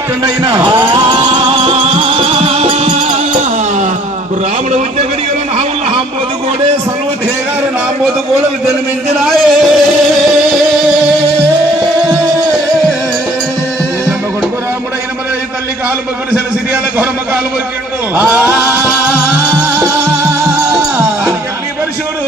పెట్టండైనా రాముడు ఉద్యోగడిలో నాముల హాంబోదు గోడే సర్వధే గారు నాంబోదు గోడలు జన్మించినాయే కొడుకు రాముడైన మరి తల్లి కాలు బొగ్గుడు శని సిరియాల ఘోరమ్మ కాలు బొగ్గిండు పరుషుడు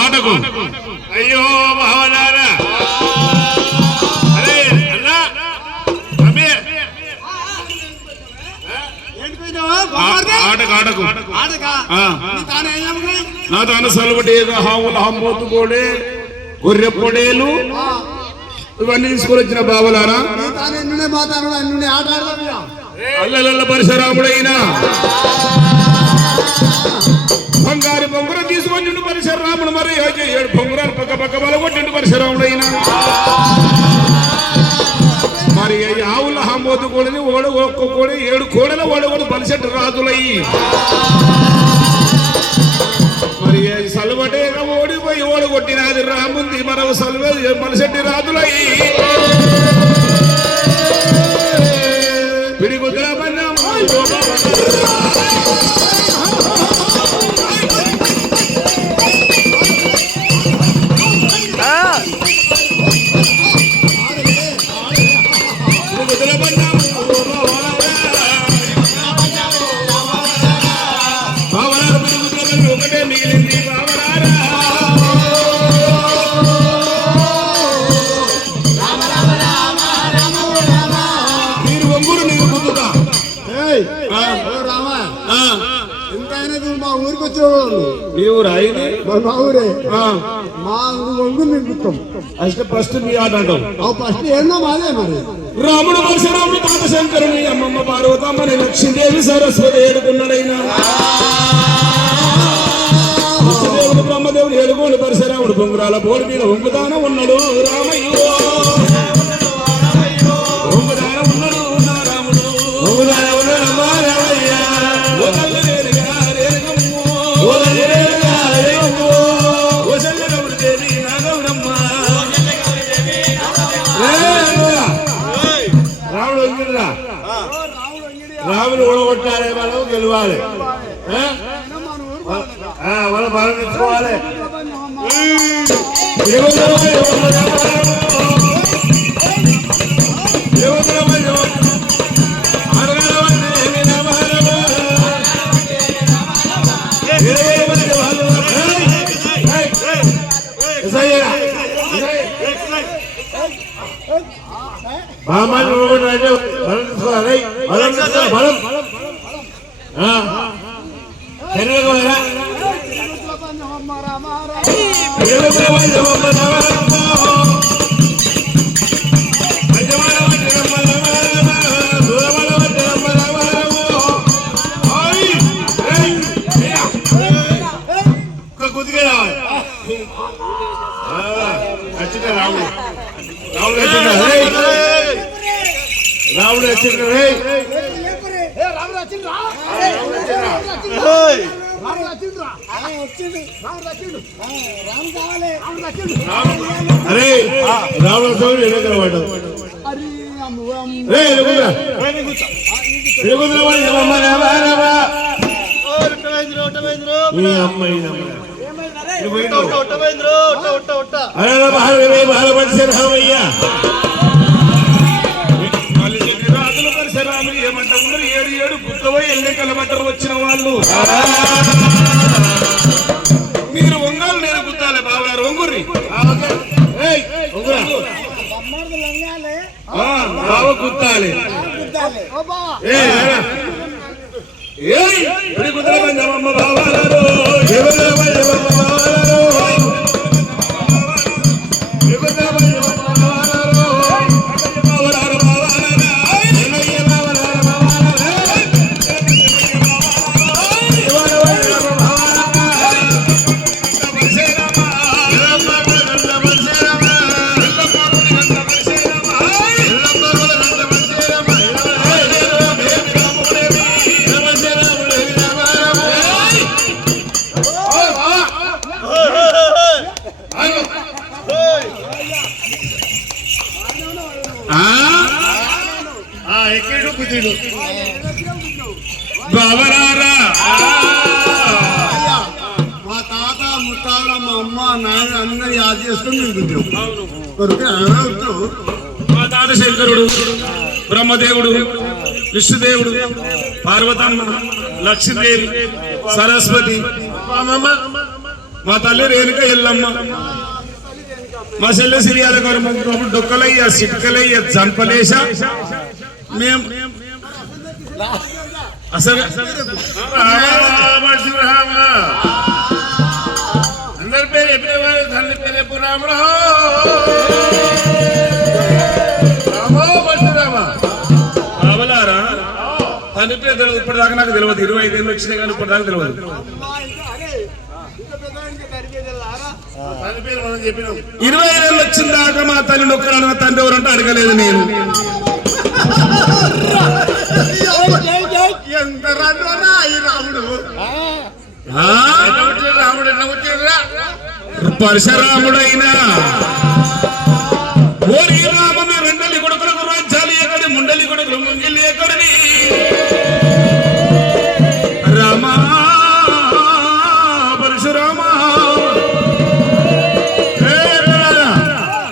ఆటకు అయ్యో భావనారా అరే అన్నా ఆటకు నా తాను సలబటి హాముల హంబోతు కోడే గొర్రె పొడేలు ఇవన్నీ తీసుకొని వచ్చిన బావలారా అల్లెల్ల పరశురాముడైనా బంగారు బొంగురం తీసుకొచ్చిండు పరశురాముడు మరి 7 బొంగురాలు పక్క పక్క బలగొట్టిండు పరశురాముడైనా మరి ఆవుల హాంబోతు కోడని ఒక్క కోడి 7 కోడల ఓడగొడు పలిసెట్టు రాజులయ్యి మరి సలవటేగా ఓడిపోయి ఓడగొట్టినది రాముంది మరో సల్వే పలిసెట్టి రాజులయ్యి పిడిగుద్దుల మా ఊరికి వచ్చేవాళ్ళు మీ ఊరు అయింది మా ఊరే మా వంగు నింపుతాం ఫస్ట్ మీ ఆట అంటాం ఫస్ట్ ఏందో మాదే మరి రాముడు పరశురాముడు తాత శంకరుని అమ్మమ్మ పార్వతమ్మని లక్ష్మీదేవి సరస్వతి ఏడుకున్నాడైనా విష్ణుదేవుడు బ్రహ్మదేవుడు ఏడుకోండి పరశురాముడు బొంగురాల బోడి మీద వంగుదాన ఉన్నాడు రామయ్యో వంగుదాన ఉన్నాడు రాముడు వంగుదాన ఉన్నాడు రామయ్య రాములు ఓడగొట్టాలి మనం గెలవాలి మనం బలం తెచ్చుకోవాలి బామాన్ని ఓడగొట్టాలంటే బలం తెచ్చుకోవాలి బలం బలం కుదిగా రావాలి వచ్చిందా రాముడు రాముడు వచ్చిందా రాముడు వచ్చిందా అరే రాముడు స్వామి ఎక్కడ పడ్డావు మీ అమ్మాయి రామయ్యా పరశురాములు ఏమంటా ఉన్నారు 7 గుత్తవై ఎల్లెకల బట్టలు వచ్చిన వాళ్ళు మీరు వంగాలు నేను గుత్తాలే బావగారు వంగుర్రి బావ గుత్తాలి ఏయ్ పిడిగుద్దుల పంజమమ్మ భావాలలో బావరారా మా తాత ముత్తాత మా అమ్మ నాయన అందరూ యాద్ చేసుకుని తింటున్నాం. మా తాత శంకరుడు, బ్రహ్మదేవుడు, విష్ణుదేవుడు, పార్వతమ్మ, లక్ష్మీదేవి, సరస్వతి, మా తల్లి రేణుక ఎల్లమ్మ, మా చెల్లె సిరియాల గారు డొక్కలయ్య, సిక్కలయ్య, జంపలేశ. మేము అసలు అందరి పేరు చెప్పేవారు, తల్లి పేరు ఎప్పుడు రామరామరామలారా తల్లి పేరు తెలియదు. ఇప్పటిదాకా నాకు తెలియదు. 25 ఏళ్ళు వచ్చినాయి కానీ ఇప్పటిదాకా తెలియదు. 25 ఏళ్ళు వచ్చిన దాకా మా తల్లిని ఒక్కరు తండ్రి ఎవరంటే అడగలేదు నేను. ఎంత రాజురా ఈ రాముడు. రాముడు ఎట్లా వచ్చాడురా? పరశురాముడైనా ఓరి రామని రెండలి కొడుకులకు రాజ్యాలు ఎక్కడి, ముండలి కొడుకులు ముంగిలి ఎక్కడిని. రామా పరశురామ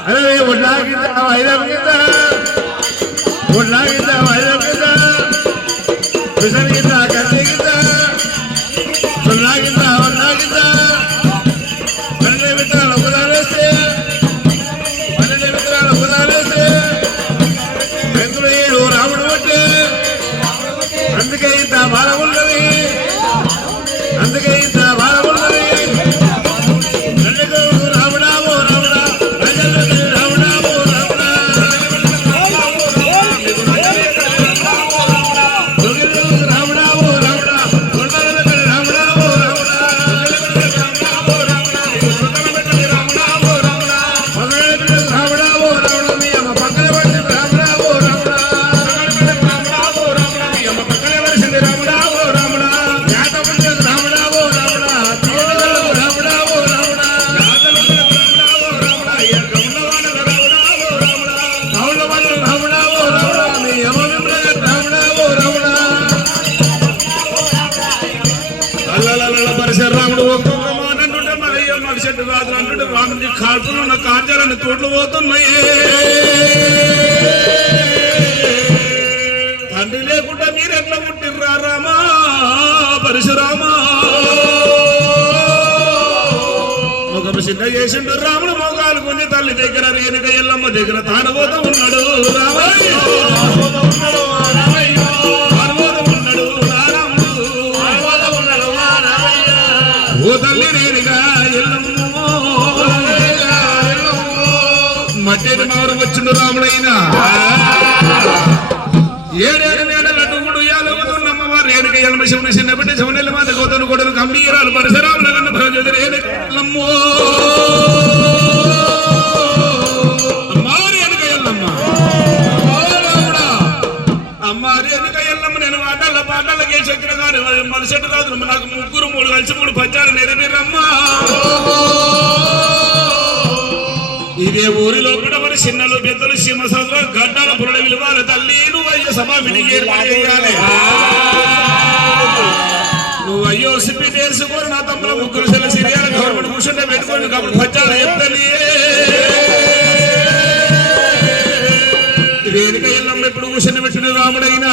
అరే ఒడ్లాగిద్ద వైరం కింద, ఒడ్లాగిద్ద వైరం కింద, విసరిగిద్ద కత్తి కింద, ఒడ్లాగిద్ద ఒడ్లాగిద్ద, పన్నెండు విత్తనాలు ఒకదానేస్తే, పన్నెండు విత్తనాలు ఒకదానేస్తే, రైతులు 7 రాముడు పట్టే. అందుకే ఇంత భారం ఉన్నది, అందుకే ఇంత భారం ఉన్నది. రాముడావో రాముడా, రాముడావో రాముడా, రాముడావో రాముడా, రాముడావో రాముడావో రాముడా, మీ అమ్మ పక్కన పడింది రాముడావో రాముడా, మీ అమ్మ పక్కన పడిసింది రాముడావో రాముడా, జాత పడిసింది రాముడావో రాముడా, రాముడావో రాముడా, రాముడావో రాముడా, ఇక ఉన్నవాళ్ళ రాముడావో రాముడా, కౌళ్ళ వాళ్ళ రాముడావో రాముడా, మీ అమ్మ రాముడావో రాముడా. అల్లల పరశురాముడు ఒక్కొక్క మాట అంటుంటే మరి మనిషి రాజు అంటుంటే రాముడికి కాల్పులు ఉన్న కార్యాలన్నీ తోట్లు పోతున్నాయి. తండ్రి లేకుండా మీరు ఎట్లా పుట్టిర్రా రామా పరశురామ. ఒక సిద్ధ చేసిండు రాముడు మోగాలు కొన్ని తల్లి దగ్గర రేణుక ఎల్లమ్మ దగ్గర తానబోత ఉన్నాడు రామయ్య, ఓ తల్లి రేణుక ఎల్లమ్మ మట్టేది మారు వచ్చిండు రాముడైనా. 7 నెలల అడ్డుగుడు యాలవుతున్నమ్మ వారు రేణుక ఎల్లమ్మ శివుని చిన్న బిడ్డ శివనెల్లి మాత గోతను కొడలు గంభీరాలు పరశురాముల కన్న భరజోది రేణుక ఎల్లమ్మో. అమ్మా రేణుక ఎల్లమ్మ, అమ్మ రేణుక ఎల్లమ్మ, నేను పాటలకే చక్ర గారు మరుసటి రాజు నాకు 3 కలిసి 3 పచ్చాలు నెరవేరమ్మా. ఇదే ఊరిలో కూడా మరి చిన్నలు పెద్దలు సీమ సదులు గడ్డల పురుడ విలువాలి తల్లి. నువ్వు అయ్యో సభ విడిగి ఏర్పడేయాలి. నువ్వు అయ్యో సిప్పి తెలుసుకొని నా తమ్ముల 3 సెల సిరియాల గవర్నమెంట్ కూర్చుంటే పెట్టుకొని కాబట్టి పచ్చాలు చెప్తాను. రేణుక ఎల్లమ్మ ఎప్పుడు కూర్చొని పెట్టిన రాముడైనా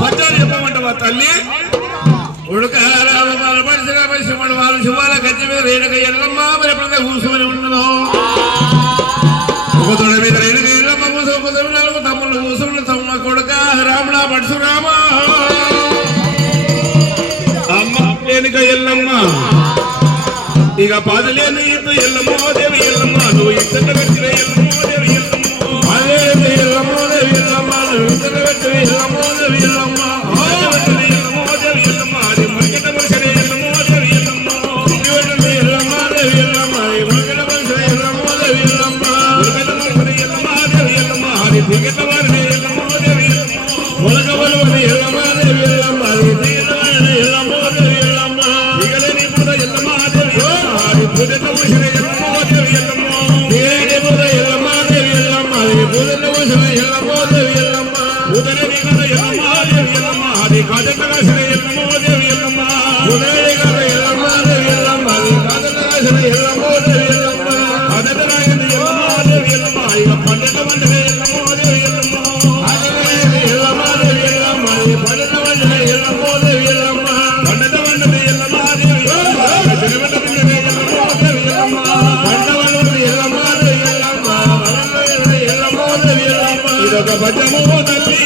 పచ్చాలు చెప్పమంటావా తల్లి? ఉడక రామ పరశురామ శివుడు వాళ్ళు శివాల గజ్జి మీద రేణుక ఎల్లమ్మ మరి ఎప్పుడైనా కూర్చొని ఉండదు. ఒక తొడ మీద ఎల్లమ్మ ఒక తొడ నాలుగు తమ్ముళ్ళు కూసులు తమ్మ కొడుక రాముడా పరశురామ అమ్మ లేనిక ఎల్లమ్మ ఇక పాదలేని ఇటు ఎల్లమ్మో దేవి ఎల్లమ్మ నువ్వు ఇద్దరు పెట్టిన ఎల్లమ్మో దేవి ఎల్లమ్మ అదే ఎల్లమ్మో దేవి ఎల్లమ్మ నువ్వు ఇద్దరు పెట్టిన ఎల్లమ్మో దేవి ఎల్లమ్మ ఎల్లమ్మో దేవి ఎల్లమ్మ అది మరికట మనిషి ఎల్లమ్మో దేవి ఎల్లమ్మ ఎల్లమ్మ దేవి ఎల్లమ్మ మరికట మనిషి ఎల్లమ్మో దేవి ఎల్లమ్మ మరికట మనిషి ఎల్లమ్మ దేవి ఎల్లమ్మ అది దిగట వారి ఎల్లమ్మో దేవి ఎల్లమ్మ మొలకవలవని ఎల్లమ్మ దేవి ఎల్లమ్మ అది దిగట వారి ఎల్లమ్మో దేవి ఎల్లమ్మ దిగలేని పుట్ట ఎల్లమ్మ దేవి పుదెన్న ముషన ఎల్లమ్మో దేవి ఎల్లమ్మ దేవి పుద ఎల్లమ్మ దేవి ఎల్లమ్మ అది పుదెన్న ముషన ఎల్లమ్మో దేవి ఎల్లమ్మ పుదెని కద ఎల్లమ్మ దేవి ఎల్లమ్మ అది కాదన్న కాసిన ఎల్లమ్మో దేవి ఎల్లమ్మ పుదెని కద ఎల్లమ్మ దేవి ఎల్లమ్మ అది కాదన్న కాసిన ఎల్లమ్మో దేవి ఎల్లమ్మ అదన రాయన ఎల్లమ్మ దేవి ఎల్లమ్మ ఇక పండగ వందన ఎల్లమ్మో దేవి ఎల్లమ్మ అదన ఎల్లమ్మ దేవి ఎల్లమ్మ అది పండగ వందన ఎల్లమ్మో దేవి ఎల్లమ్మ పండగ వందన ఎల్లమ్మ దేవి ఎల్లమ్మ జగవన ఇదొక భజమో తల్లి